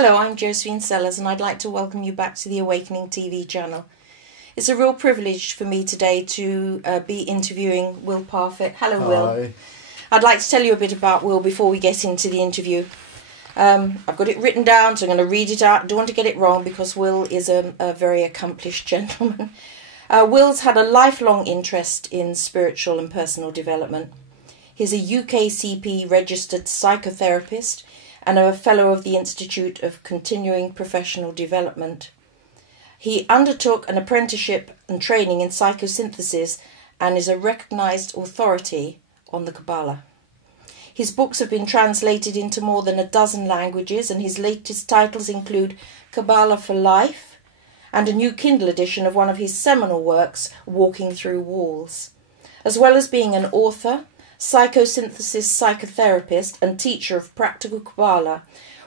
Hello, I'm Josephine Sellers and I'd like to welcome you back to the Awakening TV channel. It's a real privilege for me today to be interviewing Will Parfitt. Hello, Hi. Will. I'd like to tell you a bit about Will before we get into the interview. I've got it written down, so I'm going to read it out. I don't want to get it wrong because Will is a very accomplished gentleman. Will's had a lifelong interest in spiritual and personal development. He's a UKCP registered psychotherapist and a fellow of the Institute of Continuing Professional Development. He undertook an apprenticeship and training in psychosynthesis and is a recognised authority on the Kabbalah. His books have been translated into more than a dozen languages, and his latest titles include Kabala for Life and a new Kindle edition of one of his seminal works, Walking Through Walls. As well as being an author, psychosynthesis psychotherapist and teacher of practical Kabbalah,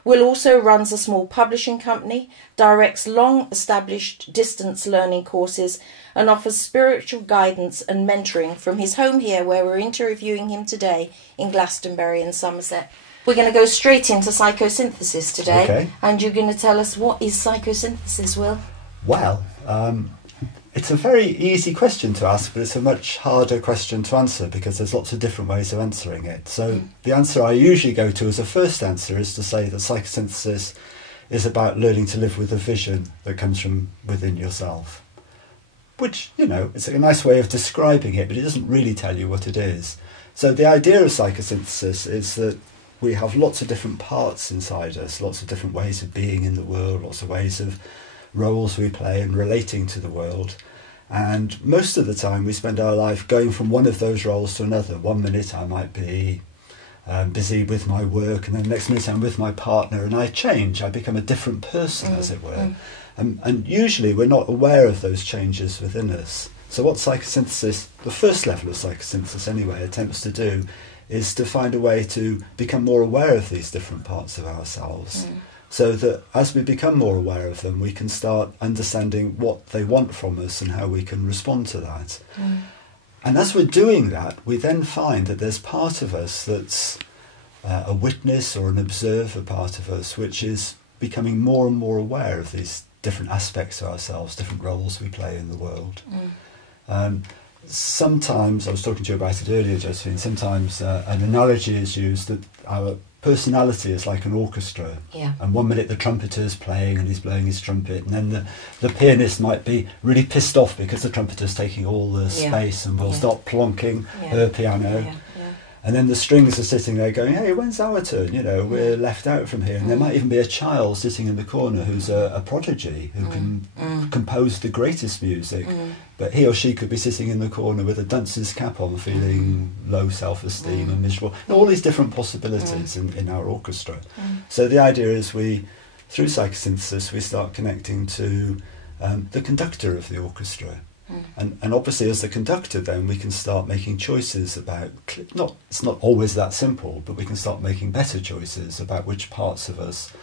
Will also runs a small publishing company, directs long-established distance learning courses and offers spiritual guidance and mentoring from his home here, where we're interviewing him today in Glastonbury in Somerset. We're going to go straight into psychosynthesis today, Okay. And you're going to tell us what is psychosynthesis, Will? Well, it's a very easy question to ask, but it's a much harder question to answer because there's lots of different ways of answering it. So the answer I usually go to as a first answer is to say that psychosynthesis is about learning to live with a vision that comes from within yourself. Which, you know, it's a nice way of describing it, but it doesn't really tell you what it is. So the idea of psychosynthesis is that we have lots of different parts inside us, lots of different ways of being in the world, lots of ways of roles we play and relating to the world, and most of the time we spend our life going from one of those roles to another. 1 minute I might be busy with my work, and then the next minute I'm with my partner, and I change, I become a different person, as it were. And usually we're not aware of those changes within us. So what psychosynthesis, the first level of psychosynthesis anyway, attempts to do is to find a way to become more aware of these different parts of ourselves. So that as we become more aware of them, we can start understanding what they want from us and how we can respond to that. And as we're doing that, we then find that there's part of us that's a witness or an observer part of us, which is becoming more and more aware of these different aspects of ourselves, different roles we play in the world. Sometimes, I was talking to you about it earlier, Josephine, sometimes an analogy is used that our personality is like an orchestra, and 1 minute the trumpeter's playing and he's blowing his trumpet, and then the pianist might be really pissed off because the trumpeter's taking all the space and will stop plonking her piano, and then the strings are sitting there going, hey, when's our turn, you know, we're left out from here. And there might even be a child sitting in the corner who's a prodigy who can compose the greatest music, but he or she could be sitting in the corner with a dunce's cap on, feeling low self-esteem and miserable. And all these different possibilities in our orchestra. So the idea is through psychosynthesis, we start connecting to the conductor of the orchestra. And obviously as the conductor then we can start making choices about, it's not always that simple, but we can start making better choices about which parts of us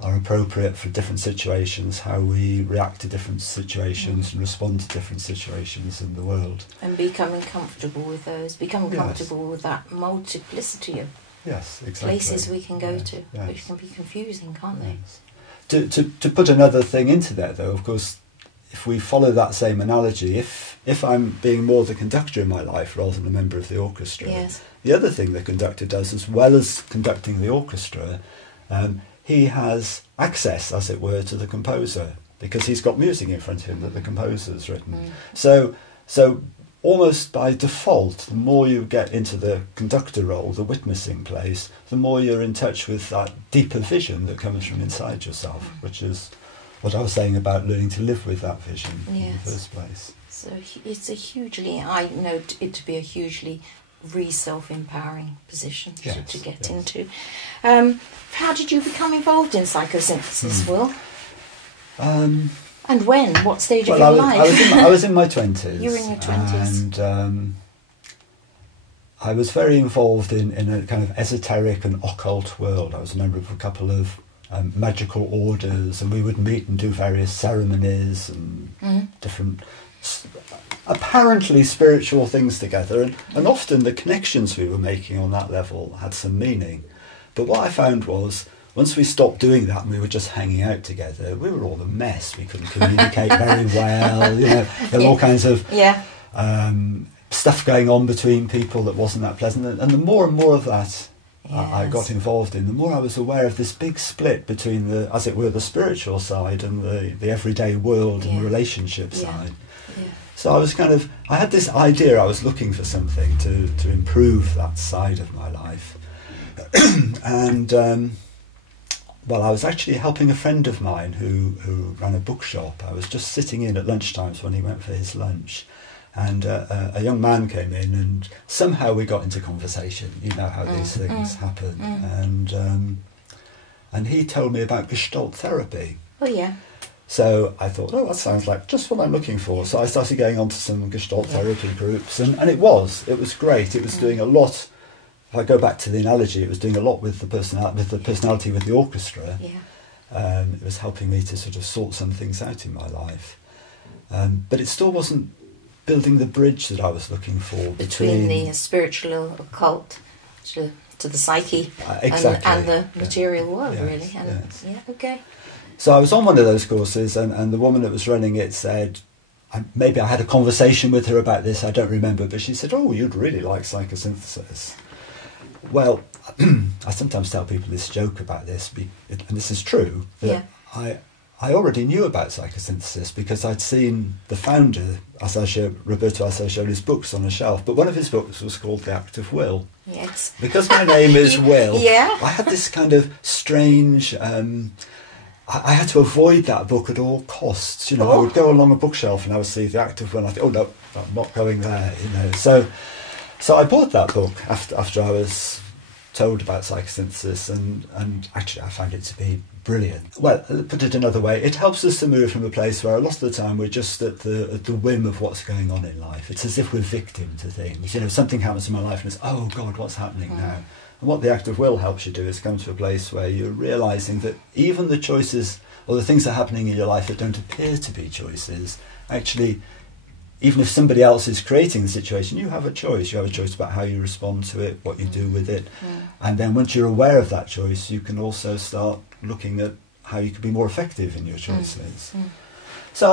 are appropriate for different situations, how we react to different situations and respond to different situations in the world. And becoming comfortable with those, comfortable with that multiplicity of places we can go to, which can be confusing, can't they? To put another thing into there though, of course, if we follow that same analogy, if I'm being more the conductor in my life rather than a member of the orchestra, the other thing the conductor does, as well as conducting the orchestra, he has access, as it were, to the composer, because he's got music in front of him that the composer's written. So almost by default, the more you get into the conductor role, the witnessing place, the more you're in touch with that deeper vision that comes from inside yourself, which is what I was saying about learning to live with that vision in the first place. So it's I know it to be a hugely self-empowering position to get into. How did you become involved in psychosynthesis, Will? And when? What stage of your life? I was in my 20s. You were in your 20s. And I was very involved in a kind of esoteric and occult world. I was a member of a couple of magical orders, and we would meet and do various ceremonies and different apparently spiritual things together, and often the connections we were making on that level had some meaning. But what I found was once we stopped doing that and we were just hanging out together, we were all a mess. We couldn't communicate very well. You know, there were all kinds of stuff going on between people that wasn't that pleasant. And the more and more of that I got involved in, the more I was aware of this big split between the, as it were, the spiritual side and the everyday world and the relationship side. Yeah. So I was I had this idea I was looking for something to improve that side of my life. And I was actually helping a friend of mine who ran a bookshop. I was just sitting in at lunchtimes when he went for his lunch, and a young man came in, and somehow we got into conversation. You know how these things happen. And he told me about Gestalt therapy. Oh yeah. So I thought, that sounds like just what I'm looking for. So I started going on to some Gestalt therapy groups, and it was great. It was doing a lot. If I go back to the analogy, it was doing a lot with the personality with the orchestra. Yeah. It was helping me to sort of sort some things out in my life. But it still wasn't building the bridge that I was looking for between the spiritual occult to the psyche and the material world, really. And, okay. So I was on one of those courses, and the woman that was running it said, maybe I had a conversation with her about this, I don't remember, but she said, oh, you'd really like psychosynthesis. Well, I sometimes tell people this joke about this, and this is true, that I already knew about psychosynthesis because I'd seen the founder, Roberto Assagioli's books on a shelf, but one of his books was called The Act of Will. Yes. Because my name is Will, I had this kind of strange... I had to avoid that book at all costs. You know, I would go along a bookshelf and I would see The Act of Will, and I thought, oh no, I'm not going there. You know, so I bought that book after I was told about psychosynthesis, and actually I found it to be brilliant. Well, put it another way, it helps us to move from a place where a lot of the time we're just at the whim of what's going on in life. It's as if we're victim to things. You know, something happens in my life and it's, oh God, what's happening now? And what the Act of Will helps you do is come to a place where you're realising that even the choices or the things that are happening in your life that don't appear to be choices, actually, even if somebody else is creating the situation, you have a choice. You have a choice about how you respond to it, what you do with it. And then once you're aware of that choice, you can also start looking at how you can be more effective in your choices. So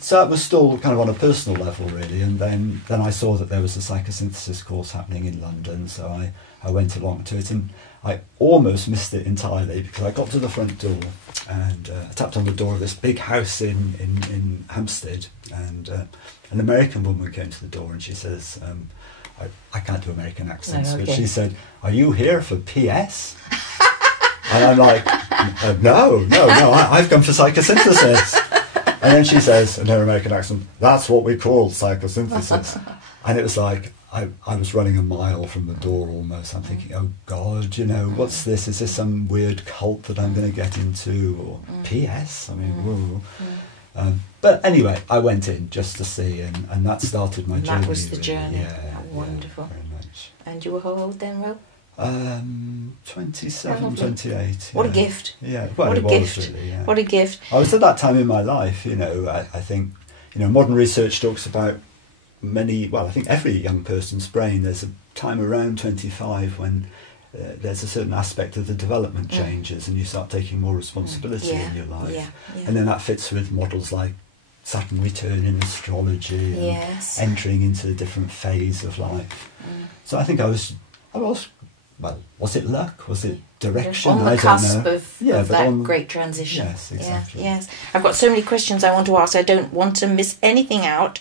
so that was still kind of on a personal level, really. And then I saw that there was a psychosynthesis course happening in London, so I went along to it, and I almost missed it entirely because I got to the front door and I tapped on the door of this big house in Hampstead, and an American woman came to the door, and she says, I can't do American accents, but she said, "Are you here for PS?" And I'm like, no, I've come for psychosynthesis. And then she says, in her American accent, "That's what we call psychosynthesis." And it was like, I was running a mile from the door almost. I'm thinking, oh God, you know, what's this? Is this some weird cult that I'm going to get into? Or PS? I mean, whoa. But anyway, I went in just to see, and that started my journey. That was the journey. Yeah, wonderful. Yeah, very much. And you were how old then, Ro? 27, 28. What a gift. Yeah, well, what a gift. Really, yeah. What a gift. I was at that time in my life, you know, I think, you know, modern research talks about I think every young person's brain, there's a time around 25 when there's a certain aspect of the development changes and you start taking more responsibility in your life. And then that fits with models like Saturn return in astrology and entering into a different phase of life. So I think I was, well, was it luck? Was it direction? On the cusp of that great transition. Yes, exactly. Yes. I've got so many questions I want to ask. I don't want to miss anything out.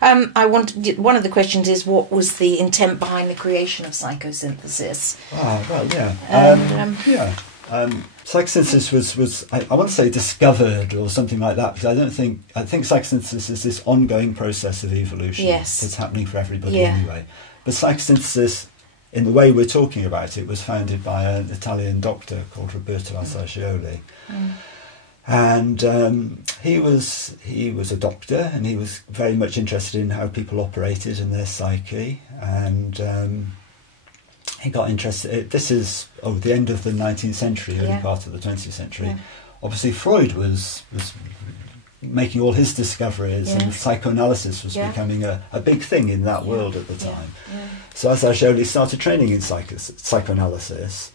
One of the questions is, what was the intent behind the creation of psychosynthesis? Psychosynthesis was I want to say discovered or something like that, because I think psychosynthesis is this ongoing process of evolution that's happening for everybody anyway. But psychosynthesis, in the way we're talking about it, was founded by an Italian doctor called Roberto Assagioli. And he was a doctor, and he was very much interested in how people operated and their psyche. And he got interested. This is the end of the 19th century, early part of the 20th century. Obviously, Freud was making all his discoveries, and psychoanalysis was becoming a big thing in that world at the time. So Assagioli started training in psychoanalysis.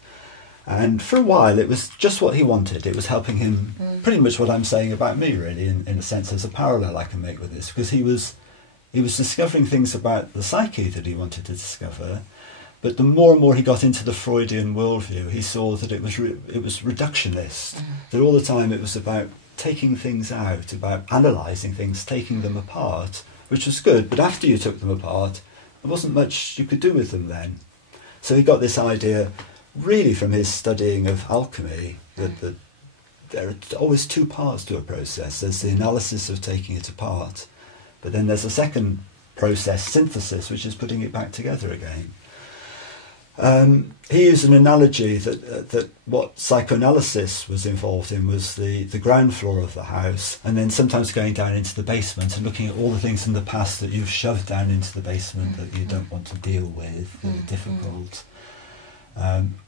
And for a while, it was just what he wanted. It was helping him, pretty much what I'm saying about me, really, in a sense. There's a parallel I can make with this, because he was discovering things about the psyche that he wanted to discover. But the more and more he got into the Freudian worldview, he saw that it was reductionist, that all the time it was about taking things out, about analysing things, taking them apart, which was good, but after you took them apart, there wasn't much you could do with them then. So he got this idea, really from his studying of alchemy, that there are always two parts to a process. There's the analysis of taking it apart, but then there's a second process, synthesis, which is putting it back together again. He used an analogy that what psychoanalysis was involved in was the ground floor of the house, and then sometimes going down into the basement and looking at all the things in the past that you've shoved down into the basement that you don't want to deal with, that are difficult,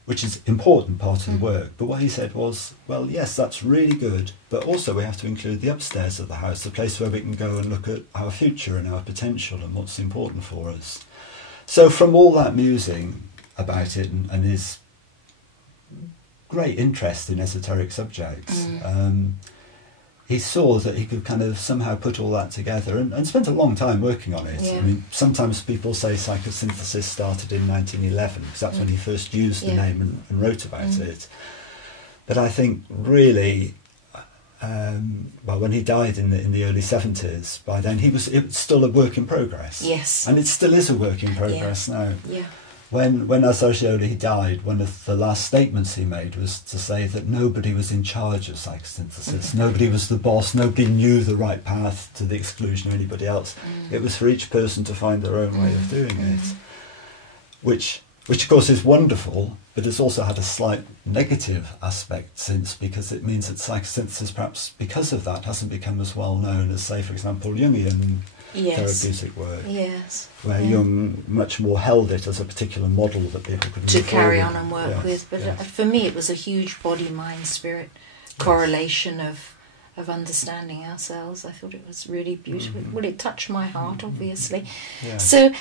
which is an important part of the work. But what he said was, well, yes, that's really good, but also we have to include the upstairs of the house, the place where we can go and look at our future and our potential and what's important for us. So from all that musing about it and his great interest in esoteric subjects, he saw that he could kind of somehow put all that together and spent a long time working on it. I mean, sometimes people say psychosynthesis started in 1911 because that's when he first used the name and wrote about it. But I think really, well, when he died in the early 70s, by then it was still a work in progress. Yes. And it still is a work in progress now. Yeah. When Assagioli died, one of the last statements he made was to say that nobody was in charge of psychosynthesis, nobody was the boss, nobody knew the right path to the exclusion of anybody else. It was for each person to find their own way of doing it, which of course is wonderful, but it's also had a slight negative aspect since, because it means that psychosynthesis, perhaps because of that, hasn't become as well known as, say, for example, Jungian therapeutic work, where Jung much more held it as a particular model that people could to carry on and work with. But for me, it was a huge body, mind, spirit correlation of understanding ourselves. I thought it was really beautiful. Well, it touched my heart, obviously. So,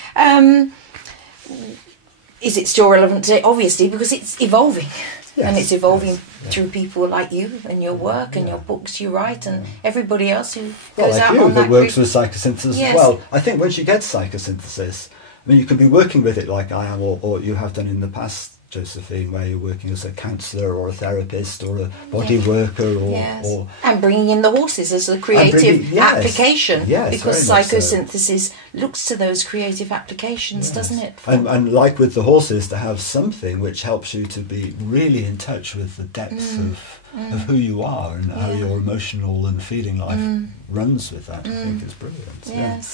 is it still relevant today? Obviously, because it's evolving. And it's evolving through people like you and your work and your books you write and everybody else who goes like out you on that that works group. with psychosynthesis as well. I think once you get psychosynthesis, I mean, you can be working with it like I am, or you have done in the past, Josephine, where you're working as a counsellor or a therapist or a body worker, or and bringing in the horses as a creative application, because psychosynthesis looks to those creative applications, doesn't it? And like with the horses, to have something which helps you to be really in touch with the depths of who you are and how your emotional and feeling life runs with that, I think is brilliant.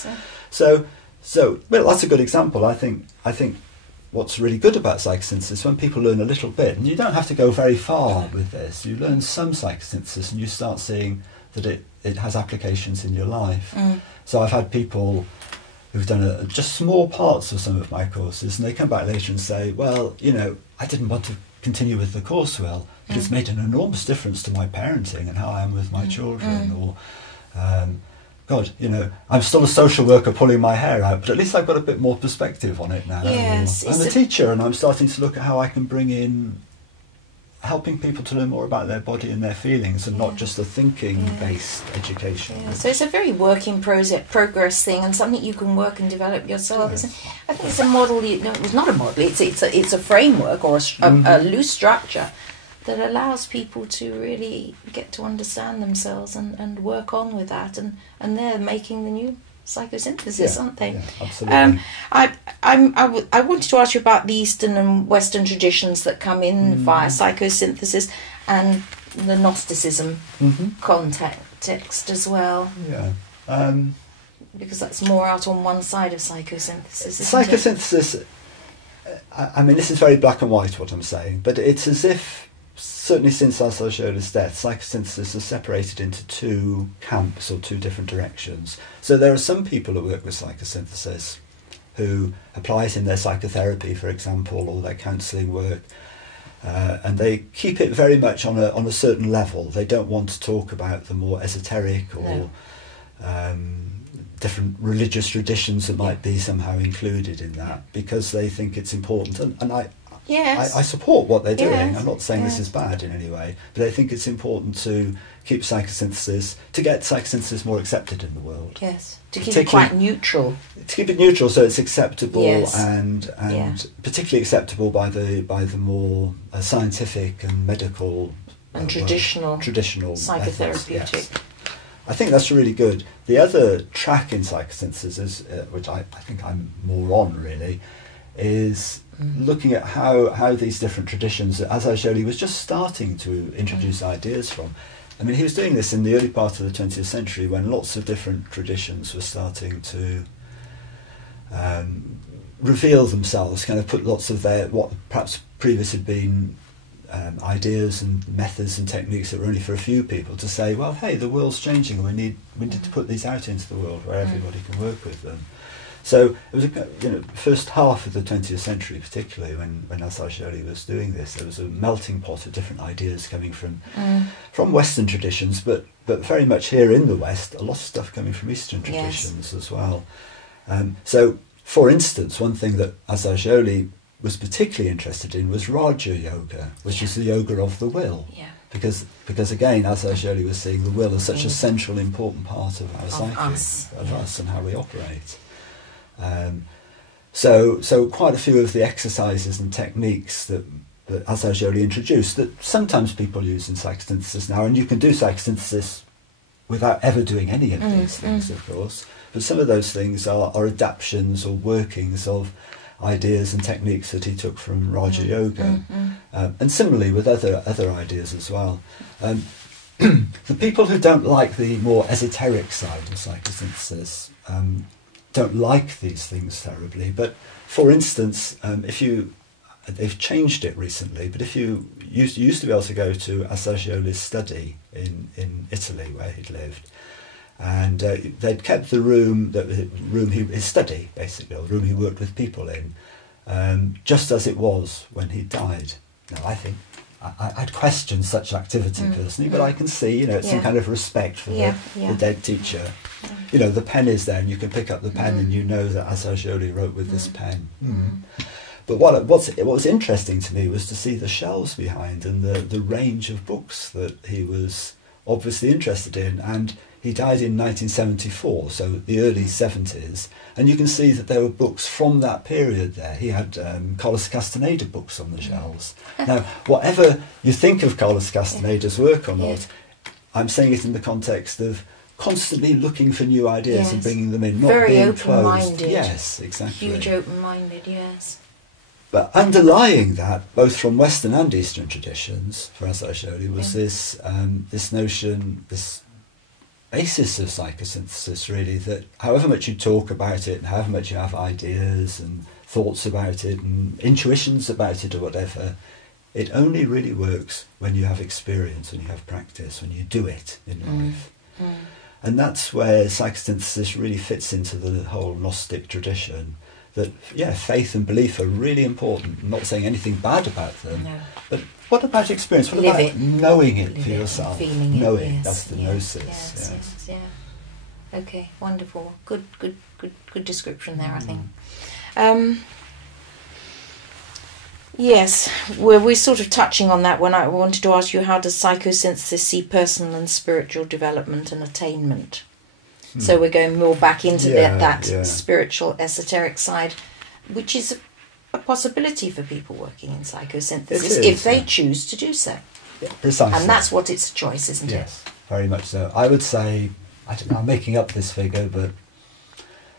So well, that's a good example. I think what's really good about psychosynthesis, when people learn a little bit, and you don't have to go very far with this, you learn some psychosynthesis and you start seeing that it has applications in your life. So I've had people who've done just small parts of some of my courses, and they come back later and say, well, you know, I didn't want to continue with the course, but it's made an enormous difference to my parenting and how I am with my children, or God, you know, I'm still a social worker pulling my hair out, but at least I've got a bit more perspective on it now. Yes, I'm a teacher, and I'm starting to look at how I can bring in helping people to learn more about their body and their feelings, and not just a thinking-based education. So it's a very work in progress thing, and something you can work and develop yourself. I think it's a model. It's not a model. It's a framework or a loose structure that allows people to really get to understand themselves and work on with that, and they're making the new psychosynthesis, aren't they? Yeah, absolutely. I wanted to ask you about the Eastern and Western traditions that come in via psychosynthesis and the Gnosticism context as well. Because that's more out on one side of psychosynthesis. Psychosynthesis, I mean, this is very black and white what I'm saying, but it's as if, certainly since Assagioli's death, psychosynthesis is separated into two camps or two different directions. So there are some people who work with psychosynthesis who apply it in their psychotherapy, for example, or their counselling work, and they keep it very much on a certain level. They don't want to talk about the more esoteric or different religious traditions that might be somehow included in that, because they think it's important. And Yes. I support what they're doing. Yes. I'm not saying this is bad in any way, but I think it's important to keep psychosynthesis, to get psychosynthesis more accepted in the world. Yes, to keep it quite neutral. To keep it neutral, so it's acceptable, yes. and particularly acceptable by the more scientific and medical and traditional psychotherapeutic. Yes. I think that's really good. The other track in psychosynthesis, is, which I think I'm more on really, is looking at how these different traditions, as Assagioli was just starting to introduce ideas from. I mean, he was doing this in the early part of the 20th century when lots of different traditions were starting to reveal themselves, kind of put lots of their, what perhaps previously had been ideas and methods and techniques that were only for a few people, to say, well, hey, the world's changing and we need to put these out into the world where everybody can work with them. So it was, first half of the 20th century, particularly when Assagioli was doing this, there was a melting pot of different ideas coming from Western traditions, but very much here in the West, a lot of stuff coming from Eastern traditions as well. So, for instance, one thing that Assagioli was particularly interested in was Raja Yoga, which is the yoga of the will. Yeah. Because again, Assagioli was seeing the will as such a central, important part of our psyche, of us and how we operate. So quite a few of the exercises and techniques that Assagioli introduced that sometimes people use in psychosynthesis now, and you can do psychosynthesis without ever doing any of these things, of course, but some of those things are adaptations or workings of ideas and techniques that he took from Raja Yoga, and similarly with other ideas as well. The people who don't like the more esoteric side of psychosynthesis don't like these things terribly, but for instance, they've changed it recently, but if you used to be able to go to Assagioli's study in Italy where he'd lived, and they'd kept the room, his study basically, or the room he worked with people in, just as it was when he died. Now I think I'd question such activity personally, but I can see, it's some kind of respect for the dead teacher. The pen is there, and you can pick up the pen, and you know that Assagioli wrote with this pen. But what was interesting to me was to see the shelves behind and the range of books that he was obviously interested in. And he died in 1974, so the early 70s, and you can see that there were books from that period there. He had Carlos Castaneda books on the shelves. Now, whatever you think of Carlos Castaneda's work or not, I'm saying it in the context of constantly looking for new ideas and bringing them in, not very being open-minded. closed. Yes, exactly. Huge open-minded, yes. But underlying that, both from Western and Eastern traditions, for Assagioli, was this notion, this basis of psychosynthesis, really, that however much you talk about it, and however much you have ideas and thoughts about it and intuitions about it or whatever, it only really works when you have experience, when you have practice, when you do it in life. And that's where psychosynthesis really fits into the whole Gnostic tradition, that, faith and belief are really important. I'm not saying anything bad about them, but what about experience? What about knowing it for yourself? Knowing, that's the gnosis. Yes. Okay, wonderful. Good description there, I think. Yes, we're sort of touching on that when I wanted to ask you, how does psychosynthesis see personal and spiritual development and attainment? So we're going more back into that spiritual, esoteric side, which is a possibility for people working in psychosynthesis if they choose to do so. Yeah, precisely. And that's what it's a choice, isn't it? Yes, very much so. I would say, I don't know, I'm making up this figure, but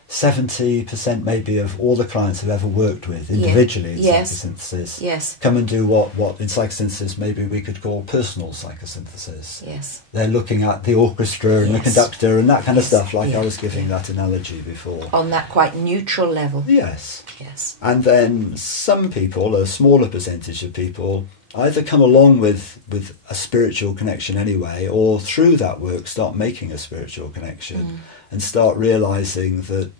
70% maybe of all the clients I've ever worked with individually in psychosynthesis come and do what in psychosynthesis maybe we could call personal psychosynthesis. Yes. They're looking at the orchestra and the conductor and that kind of stuff, like I was giving that analogy before. On that quite neutral level. Yes. Yes. And then some people, a smaller percentage of people, either come along with a spiritual connection anyway, or through that work start making a spiritual connection and start realising that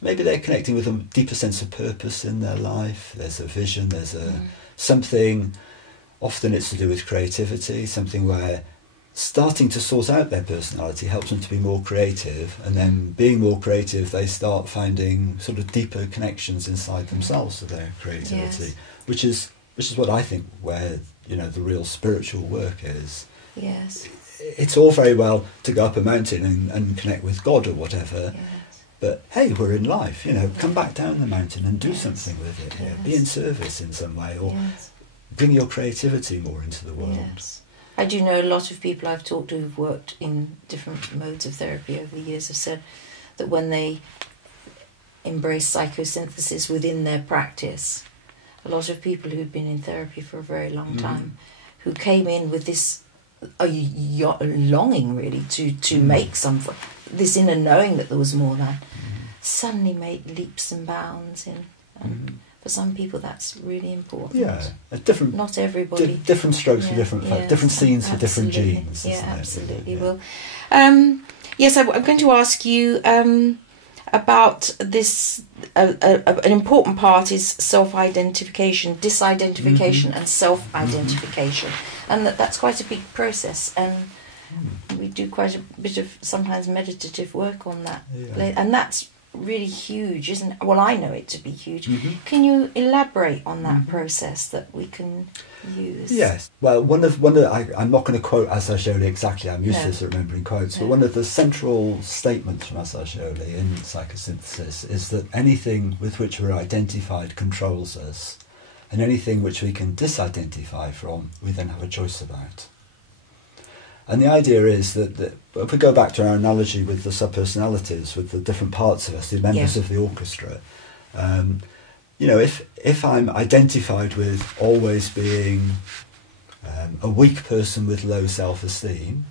maybe they're connecting with a deeper sense of purpose in their life. There's a vision, there's something, often it's to do with creativity, something where starting to sort out their personality helps them to be more creative, and then being more creative, they start finding sort of deeper connections inside themselves to their creativity, which is what I think where, you know, the real spiritual work is. Yes. It's all very well to go up a mountain and connect with God or whatever, but hey, we're in life, you know, come back down the mountain and do something with it. You know, be in service in some way, or bring your creativity more into the world. Yes. I do know a lot of people I've talked to who've worked in different modes of therapy over the years have said that when they embrace psychosynthesis within their practice, a lot of people who'd been in therapy for a very long time, who came in with this longing really to make something, this inner knowing that there was more than, suddenly made leaps and bounds in. For some people, that's really important. Yeah, different. Not everybody. Different strokes for different folks, different scenes for different genes. Yeah, absolutely. Well, yes, I'm going to ask you about this. An important part is self-identification, disidentification, and self-identification, and that's quite a big process. And we do quite a bit of sometimes meditative work on that, and that's really huge, isn't it? Well, I know it to be huge. Can you elaborate on that process that we can use? Yes. Well, I'm not going to quote Assagioli exactly. I'm useless at remembering quotes. But one of the central statements from Assagioli in Psychosynthesis is that anything with which we're identified controls us, and anything which we can disidentify from, we then have a choice about. And the idea is that if we go back to our analogy with the subpersonalities, with the different parts of us, the members of the orchestra, you know, if I'm identified with always being a weak person with low self-esteem,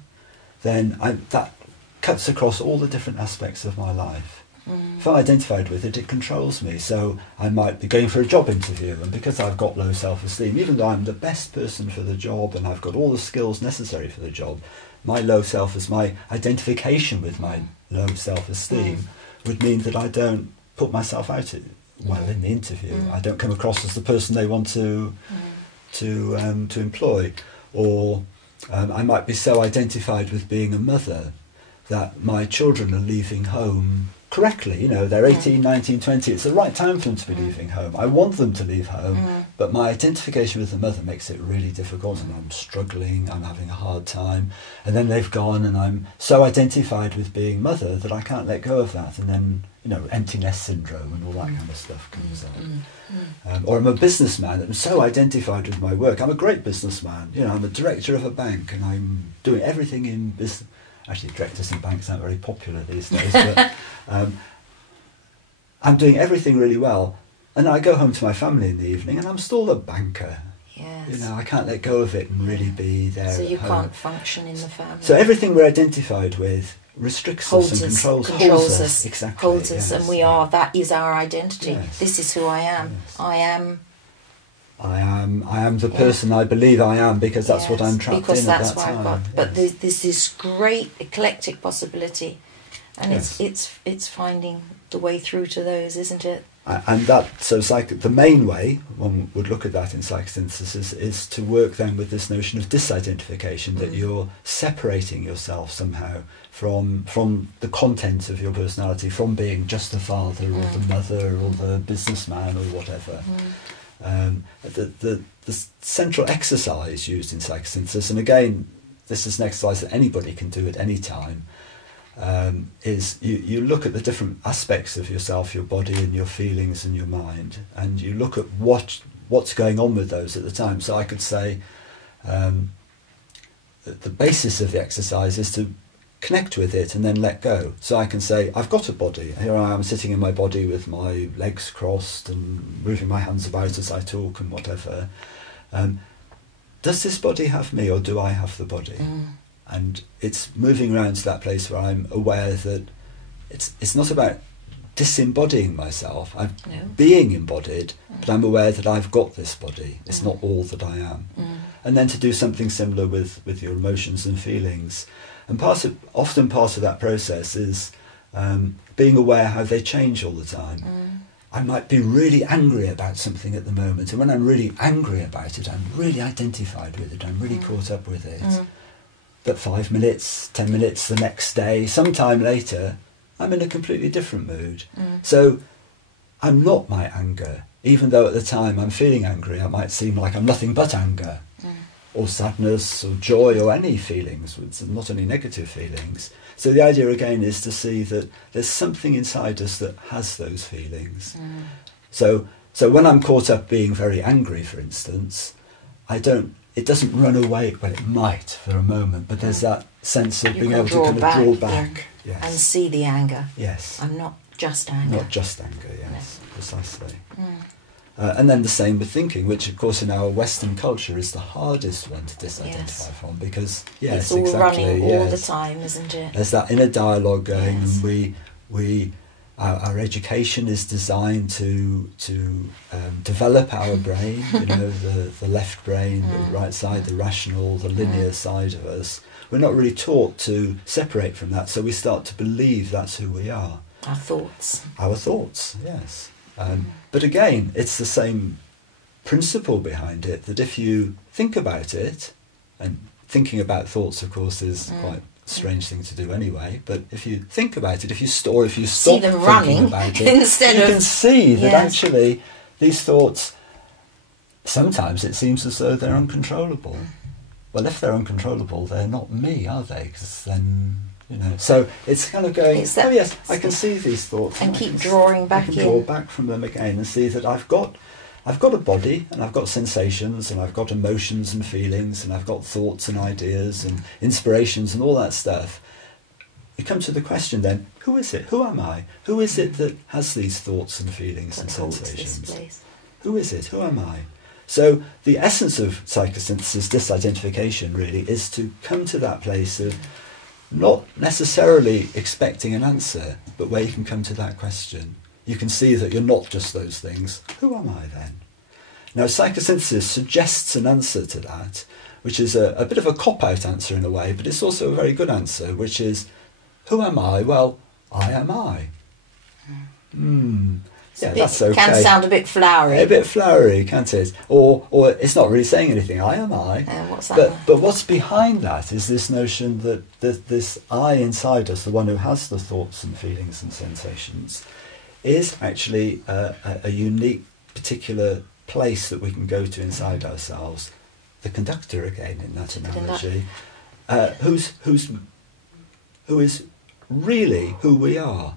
then that cuts across all the different aspects of my life. If I'm identified with it, it controls me. So I might be going for a job interview, and because I've got low self-esteem, even though I'm the best person for the job and I've got all the skills necessary for the job, my identification with my low self-esteem would mean that I don't put myself out well in the interview. I don't come across as the person they want to employ. Or I might be so identified with being a mother that my children are leaving home correctly, you know, they're 18, 19, 20, it's the right time for them to be leaving home. I want them to leave home, but my identification with the mother makes it really difficult, and I'm struggling, I'm having a hard time, and then they've gone and I'm so identified with being mother that I can't let go of that, and then, you know, empty nest syndrome and all that kind of stuff comes out. Or I'm a businessman, I'm so identified with my work, I'm a great businessman, you know, I'm a director of a bank and I'm doing everything in business. Actually, directors in banks aren't very popular these days, but I'm doing everything really well. And I go home to my family in the evening and I'm still a banker. Yes. You know, I can't let go of it and really be there. So you can't function in the family. So everything we're identified with restricts us and controls us. Exactly. Holds us, and that is our identity. Yes. This is who I am. Yes. I am the person I believe I am, because that's what I'm trapped in at that time. But there's this great eclectic possibility, and it's finding the way through to those, isn't it? And the main way one would look at that in psychosynthesis is to work then with this notion of disidentification, that you're separating yourself somehow from the content of your personality, from being just the father or the mother or the businessman or whatever. The central exercise used in psychosynthesis, and again this is an exercise that anybody can do at any time, is you look at the different aspects of yourself, your body and your feelings and your mind, and you look at what's going on with those at the time. So I could say the basis of the exercise is to connect with it and then let go. So I can say, I've got a body. Here I am sitting in my body with my legs crossed and moving my hands about as I talk and whatever. Does this body have me, or do I have the body? And it's moving around to that place where I'm aware that it's not about disembodying myself. I'm being embodied, but I'm aware that I've got this body. It's not all that I am. And then to do something similar with your emotions and feelings. And often part of that process is being aware how they change all the time. I might be really angry about something at the moment, and when I'm really angry about it, I'm really identified with it, I'm really caught up with it. But 5 minutes, 10 minutes the next day, sometime later, I'm in a completely different mood. So I'm not my anger, even though at the time I'm feeling angry. I might seem like I'm nothing but anger, or sadness, or joy, or any feelings, not any negative feelings. So the idea again is to see that there's something inside us that has those feelings. So when I'm caught up being very angry, for instance, it doesn't run away. Well, it might for a moment, but there's that sense of being able to kind of draw back. Yes. And see the anger. Yes. I'm not just anger. Not just anger, yes, precisely. And then the same with thinking, which of course in our Western culture is the hardest one to disidentify from, because it's all running all the time, isn't it? There's that inner dialogue going, and our education is designed to develop our brain, the left brain, the right side, the rational, the linear side of us. We're not really taught to separate from that, so we start to believe that's who we are. Our thoughts. Our thoughts, yes. But again, it's the same principle behind it, that if you think about it, and thinking about thoughts, of course, is quite a strange thing to do anyway, but if you think about it, if you stop thinking about it, instead you can see that actually these thoughts, sometimes it seems as though they're uncontrollable. Well, if they're uncontrollable, they're not me, are they? Because then... so it's kind of going, oh yes, I can see these thoughts. And keep drawing back in. I can draw back from them again and see that I've got a body, and I've got sensations, and I've got emotions and feelings, and I've got thoughts and ideas and inspirations and all that stuff. You come to the question then, who is it? Who am I? Who is it that has these thoughts and feelings and sensations? Who is it? Who am I? So the essence of psychosynthesis, disidentification, really, is to come to that place of not necessarily expecting an answer, but where you can come to that question. You can see that you're not just those things. Who am I then? Now, psychosynthesis suggests an answer to that, which is a bit of a cop-out answer in a way, but it's also a very good answer, which is, who am I? Well, I am I. Yeah, that's okay. Can sound a bit flowery. A bit flowery, can't it? Or it's not really saying anything. I am I. What's that? But what's behind that is this notion that this I inside us, the one who has the thoughts and feelings and sensations, is actually a unique, particular place that we can go to inside ourselves. The conductor, again, in that analogy, who is really who we are.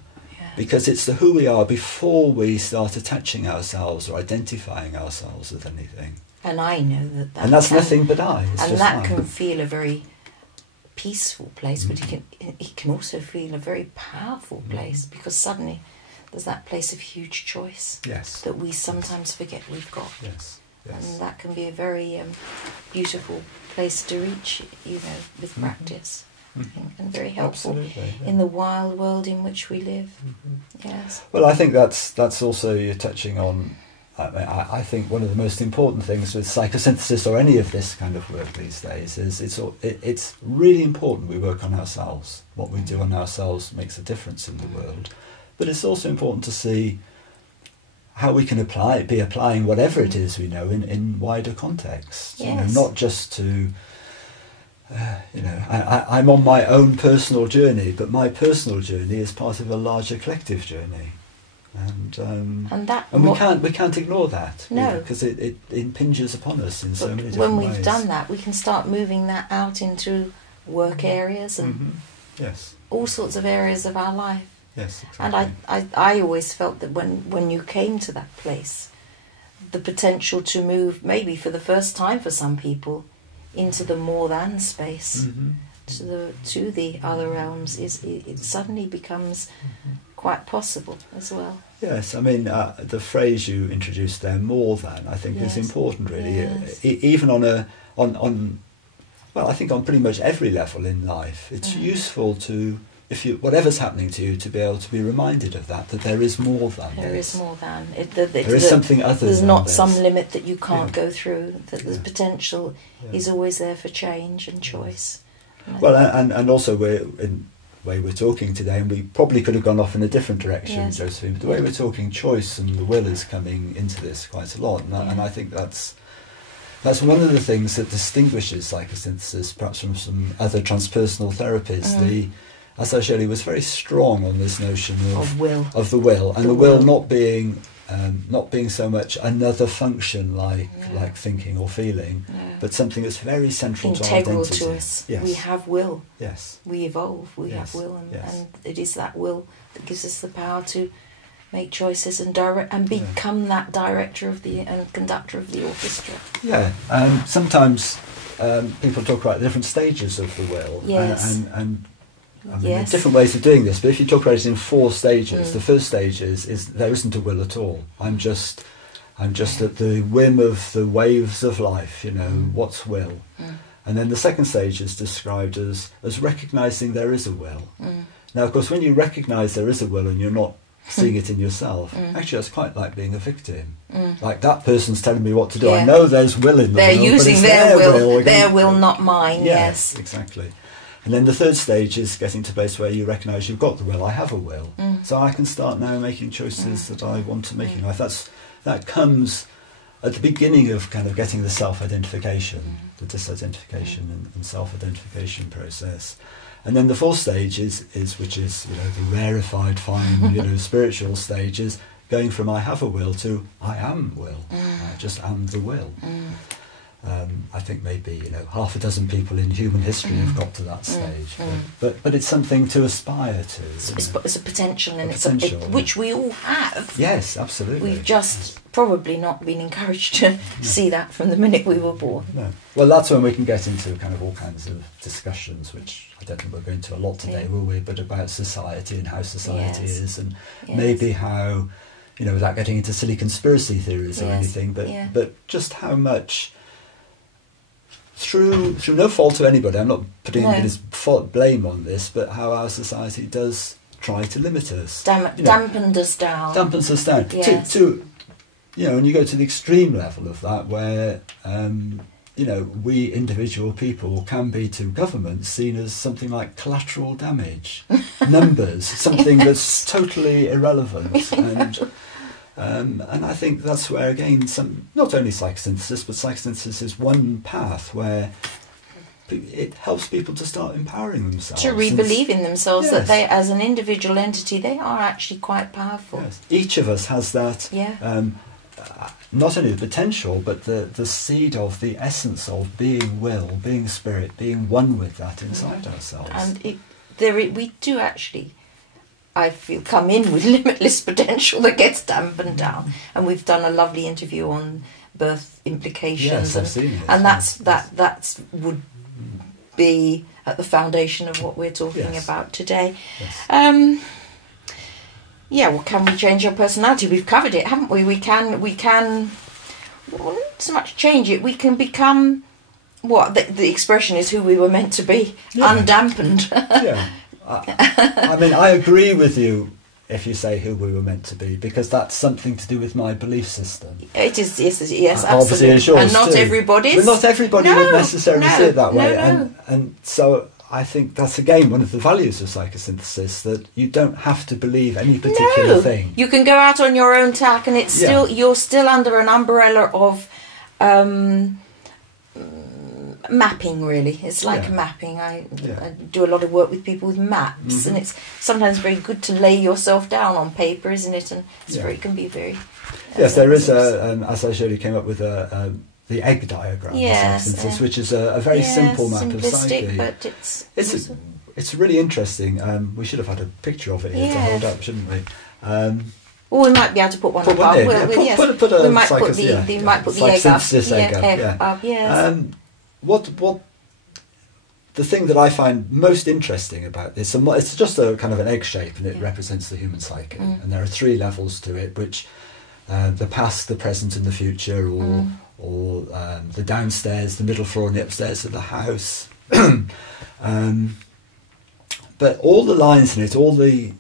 Because it's the who we are before we start attaching ourselves or identifying ourselves with anything. And I know that. And that's nothing but I. And that can feel a very peaceful place, but it can also feel a very powerful place, because suddenly there's that place of huge choice that we sometimes forget we've got. Yes. And that can be a very beautiful place to reach, with practice. And very helpful in the wild world in which we live. Yes. Well, I think that's also, you're touching on. I think one of the most important things with psychosynthesis or any of this kind of work these days is it's really important we work on ourselves. What we do on ourselves makes a difference in the world, but it's also important to see how we can be applying whatever it is we know in wider contexts. Yes. Not just to. I'm on my own personal journey, but my personal journey is part of a larger collective journey, and we can't ignore that. No, because it impinges upon us in so many different ways. When we've done that, we can start moving that out into work areas and all sorts of areas of our life. Yes, exactly. And I always felt that when you came to that place, the potential to move, maybe for the first time for some people, into the more than space, to the other realms, it suddenly becomes quite possible as well. Yes, I mean the phrase you introduced there, more than, I think is important really. Yes. Even I think on pretty much every level in life, it's useful to, whatever's happening to you, to be able to be reminded of that there is more than there this. is more than there is something other there's than not this. Some limit that you can't go through, that the potential is always there for change and choice. Well, and also in the way we're talking today, and we probably could have gone off in a different direction, Josephine, but the way we're talking, choice and the will is coming into this quite a lot, and I think that's that's one of the things that distinguishes psychosynthesis perhaps from some other transpersonal therapies. The Assagioli was very strong on this notion of the will, and the will not being so much another function like thinking or feeling, but something that's very central to our identity. Integral to us. Yes. We have will. Yes. We evolve. We have will, and it is that will that gives us the power to make choices and become that director of and conductor of the orchestra. Yeah. Sometimes people talk about different stages of the will. Yes. And I mean, there are different ways of doing this, but if you talk about it in 4 stages, the first stage is there isn't a will at all. I'm just at the whim of the waves of life, what's will. And then the second stage is described as recognising there is a will. Now, of course, when you recognise there is a will and you're not seeing it in yourself, actually that's quite like being a victim. Like, that person's telling me what to do. I know there's will in the They're will, using but it's their will, their will, not mine. Yes, exactly. And then the third stage is getting to a place where you recognise you've got the will. I have a will, so I can start now making choices that I want to make in life. That comes at the beginning of kind of getting the self-identification, the disidentification and self-identification process. And then the fourth stage is which is the rarefied, fine, spiritual stage, is going from I have a will to I am will. I just am the will. I think maybe 6 people in human history have got to that stage, but it's something to aspire to. It's a potential, and potential, which we all have. Yes, absolutely. We've just probably not been encouraged to see that from the minute we were born. No. Well, that's when we can get into kind of all kinds of discussions, which I don't think we're going to a lot today, will we? But about society and how society is, and maybe how, without getting into silly conspiracy theories or anything, but just how much. Through no fault of anybody, I'm not putting anybody's blame on this, but how our society does try to limit us. Dampened us down. Dampens us down. Yes. And you go to the extreme level of that where, we individual people can be to governments seen as something like collateral damage, numbers, something that's totally irrelevant. And I think that's where, again, not only psychosynthesis, but psychosynthesis is one path where it helps people to start empowering themselves. To re-believe in themselves, that they, as an individual entity, they are actually quite powerful. Yes. Each of us has that, not only the potential, but the seed of the essence of being will, being spirit, being one with that inside ourselves. And we do actually, I feel, come in with limitless potential that gets dampened down. And we've done a lovely interview on birth implications, I've seen it. And that would be at the foundation of what we're talking about today. Yes. Well, can we change our personality? We've covered it, haven't we? We can well, not so much change it. We can become what the expression is, who we were meant to be, undampened. I mean, I agree with you if you say who we were meant to be, because that's something to do with my belief system. It is, yes, obviously, absolutely. And not everybody's. But not everybody would necessarily see it that way. And so I think that's, again, one of the values of psychosynthesis, that you don't have to believe any particular thing. You can go out on your own tack, and it's still you're still under an umbrella of mapping, really. It's like mapping. I do a lot of work with people with maps, and it's sometimes very good to lay yourself down on paper, isn't it? And it can be very... yes, there is Assagioli came up with the egg diagram of psychosynthesis, which is a very simple map of psyche. But it's really interesting. We should have had a picture of it here to hold up, shouldn't we? Well, we might be able to put one up. We might put the egg up. Yes. What the thing that I find most interesting about this, it's just a kind of an egg shape, and it represents the human psyche, and there are 3 levels to it, which the past, the present, and the future, or the downstairs, the middle floor, and the upstairs of the house. But all the lines in it, all the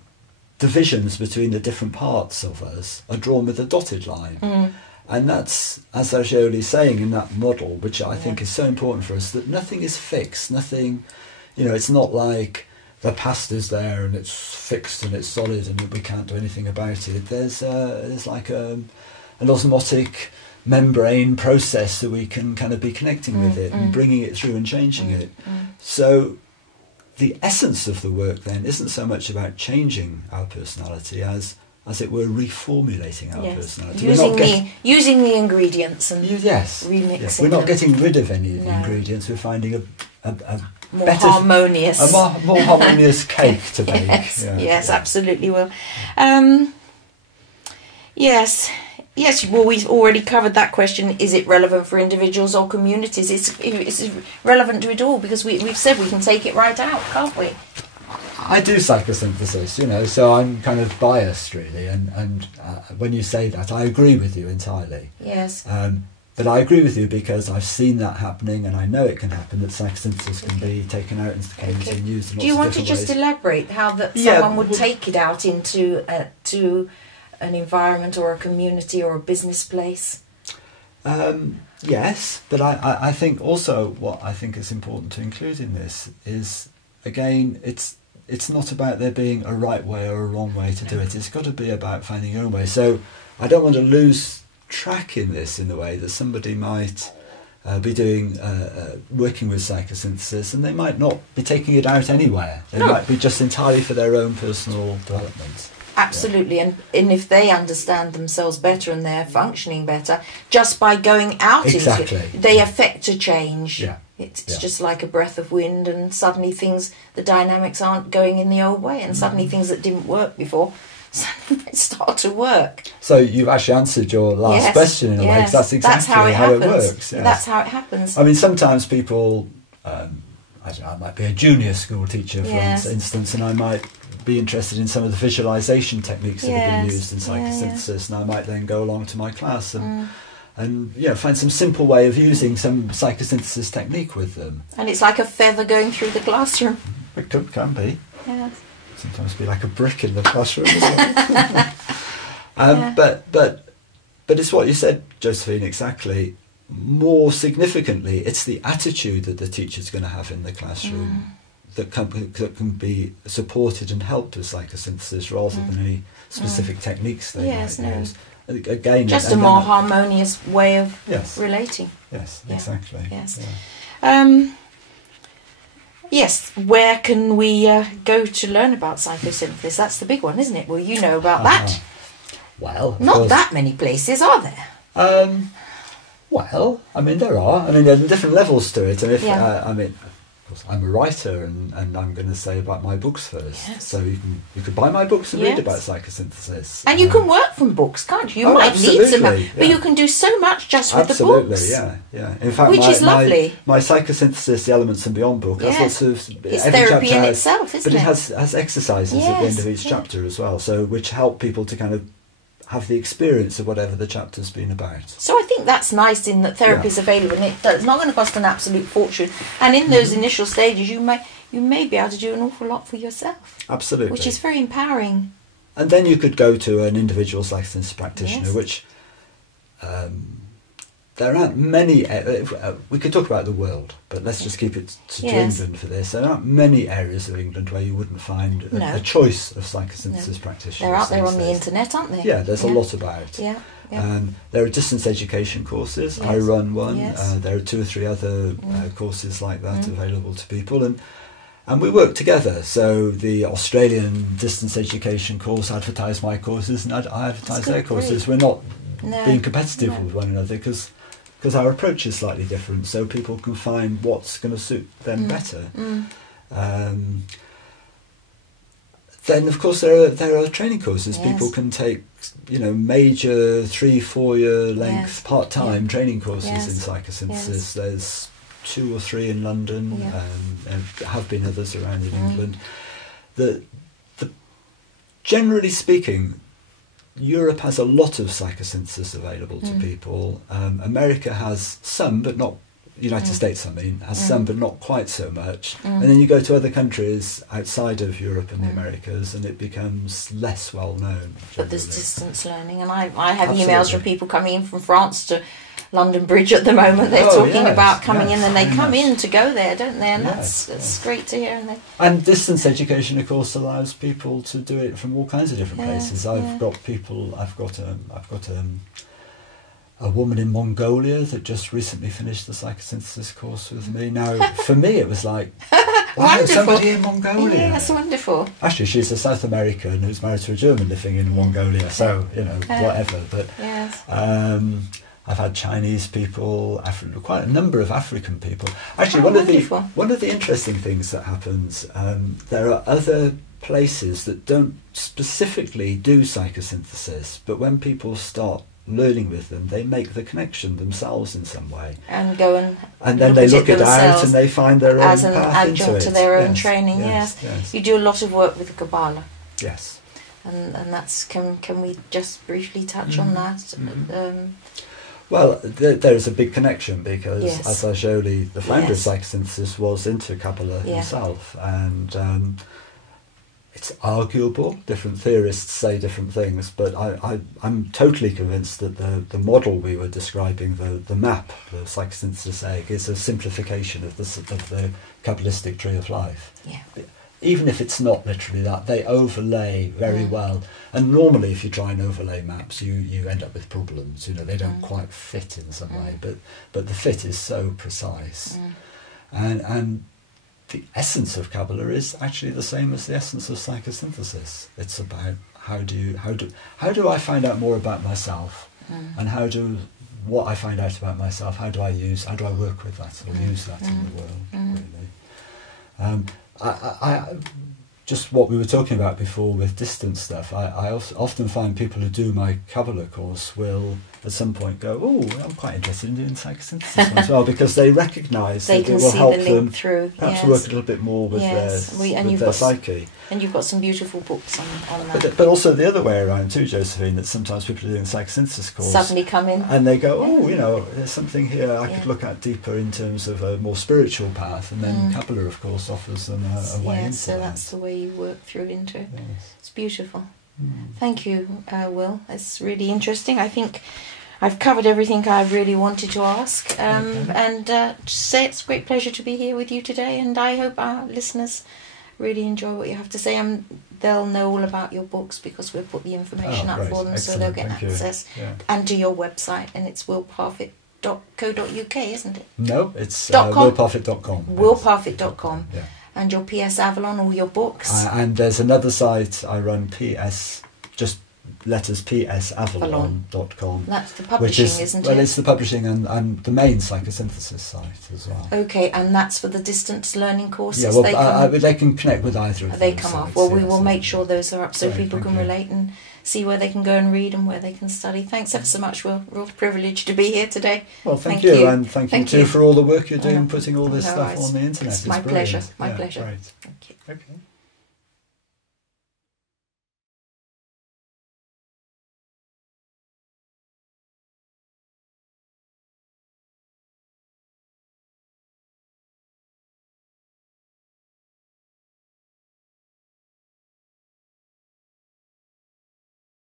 divisions between the different parts of us, are drawn with a dotted line. And that's, as Assagioli is saying in that model, which I think is so important for us, that nothing is fixed, nothing, it's not like the past is there and it's fixed and it's solid and we can't do anything about it. There's like an osmotic membrane process that we can kind of be connecting with it and bringing it through and changing it. So the essence of the work then isn't so much about changing our personality as it were reformulating our personality. Using the ingredients and remixing yes. We're not getting rid of any of the ingredients, we're finding a more better, harmonious, a more harmonious cake to bake. Yes, absolutely will. Yes. Well, we've already covered that question. Is it relevant for individuals or communities? It's relevant to it all, because we've said we can take it right out, can't we? I do psychosynthesis, so I'm kind of biased, really. And when you say that, I agree with you entirely. Yes. But I agree with you because I've seen that happening, and I know it can happen, that psychosynthesis can be taken out into the community and used in lots of different ways. Do you want to just elaborate how someone would take it out into to an environment or a community or a business place? Yes, but I think also what I think is important to include in this is, again, it's not about there being a right way or a wrong way to do it. It's got to be about finding your own way. So I don't want to lose track in this, in the way that somebody might be doing working with psychosynthesis, and they might not be taking it out anywhere. They might be just entirely for their own personal development. Absolutely, and if they understand themselves better and they're functioning better, just by going out into it, they affect a change. It's just like a breath of wind, and suddenly the dynamics aren't going in the old way, and suddenly things that didn't work before suddenly start to work. So you've actually answered your last question in a way, because that's exactly how it works. Yes. That's how it happens. I mean, sometimes people, I don't know, I might be a junior school teacher, for instance, and I might be interested in some of the visualization techniques that have been used in psychosynthesis, and I might then go along to my class and find some simple way of using some psychosynthesis technique with them. And it's like a feather going through the classroom. It can be. Yes. Sometimes be like a brick in the classroom as well. But it's what you said, Josephine, exactly. More significantly, it's the attitude that the teacher's going to have in the classroom that can be supported and helped with psychosynthesis, rather than any specific techniques they might use. Again, just a more harmonious way of relating. Yes, exactly. Yes. Yes, where can we go to learn about psychosynthesis? That's the big one, isn't it? Well, you know about that. Well, not that many places, are there? Well, I mean, there are. I mean, there are different levels to it. And of course, I'm a writer, and I'm going to say about my books first. Yes. So you could buy my books and read about psychosynthesis. And you can work from books, can't you? You might need some, but you can do so much just with the books. Yeah. In fact, which is lovely. My Psychosynthesis, the Elements and Beyond book has lots of... It's therapy in itself, isn't it? But it has exercises at the end of each chapter as well, so which help people to kind of have the experience of whatever the chapter's been about. So I think that's nice, in that therapy is available, and it's not going to cost an absolute fortune. And in those initial stages, you may be able to do an awful lot for yourself. Absolutely. Which is very empowering. And then you could go to an individual psychosynthesis practitioner, which there aren't many... we could talk about the world, but let's just keep it to England for this. There aren't many areas of England where you wouldn't find a choice of psychosynthesis practitioners. They're out there on the internet, aren't they? Yeah, there's a lot about. Yeah. There are distance education courses. I run one. There are 2 or 3 other courses like that available to people, and we work together. So the Australian distance education course advertise my courses, and I advertise their courses. We're not being competitive with one another, because our approach is slightly different, so people can find what's going to suit them better. Then, of course, there are training courses. People can take, major 3-4 year length part-time training courses in psychosynthesis. There's 2 or 3 in London, and have been others around in England. Generally speaking, Europe has a lot of psychosynthesis available to people. America has some, but not... United States, has some, but not quite so much. And then you go to other countries outside of Europe and the Americas, and it becomes less well known. But there's distance learning, and I have emails from people coming in from France to London Bridge at the moment. They're talking about coming in, and they come in to go there, don't they? And that's great to hear. And distance education, of course, allows people to do it from all kinds of different places. I've got a woman in Mongolia that just recently finished the psychosynthesis course with me. Now, for me, it was like, wow, somebody in Mongolia. Yeah, that's wonderful. Actually, she's a South American who's married to a German living in Mongolia, so, you know, whatever. But yes. I've had Chinese people, quite a number of African people. Actually, one of the interesting things that happens, there are other places that don't specifically do psychosynthesis, but when people start learning with them, they make the connection themselves in some way, and go and then they look it out and they find their own as an path adjunct into to it. their own training. Yes. You do a lot of work with Kabala. Yes. And that's can we just briefly touch on that? Well, there is a big connection because Assagioli, the founder of Psychosynthesis, was into Kabbalah himself, and it's arguable. Different theorists say different things, but I'm totally convinced that the model we were describing, the map, the psychosynthesis egg, is a simplification of the Kabbalistic tree of life. Yeah. Even if it's not literally that, they overlay very well. And normally, if you try and overlay maps, you end up with problems. You know, they don't quite fit in some way, but the fit is so precise, and the essence of Kabbalah is actually the same as the essence of psychosynthesis. It's about how do I find out more about myself, and what I find out about myself, how do I work with that or use that in the world, really. I just what we were talking about before with distance stuff, I often find people who do my Kabbalah course will at some point go, oh, I'm quite interested in doing psychosynthesis as well, because they recognise that it will help them perhaps work a little bit more with their psyche. And you've got some beautiful books on that. But also the other way around too, Josephine, that sometimes people are doing psychosynthesis course suddenly come in and they go, oh, you know, there's something here I could look at deeper in terms of a more spiritual path, and then Kabbalah, of course, offers them a way into so that's the way you work through into it. It's beautiful. Thank you, Will. It's really interesting. I think I've covered everything I really wanted to ask, and say it's a great pleasure to be here with you today, and I hope our listeners really enjoy what you have to say. They'll know all about your books because we'll put the information up for them. Excellent. So they'll get access and to your website, and it's willparfitt.co.uk, isn't it? No, it's willparfitt.com. Willparfitt.com. Yeah. And your PS Avalon, all your books. And there's another site I run, PS, just letters psavalon.com. That's the publishing, isn't it? Well, it's the publishing and the main psychosynthesis site as well. Okay, and that's for the distance learning courses? Yeah, well, they can connect with either of them. They come off. Well, we will make sure those are up so people can relate and see where they can go and read and where they can study. Thanks ever so much. We're real privileged to be here today. Well, thank you. And thank you too for all the work you're doing, putting all this stuff on the internet. It's my pleasure. My pleasure. Great. Thank you. Okay.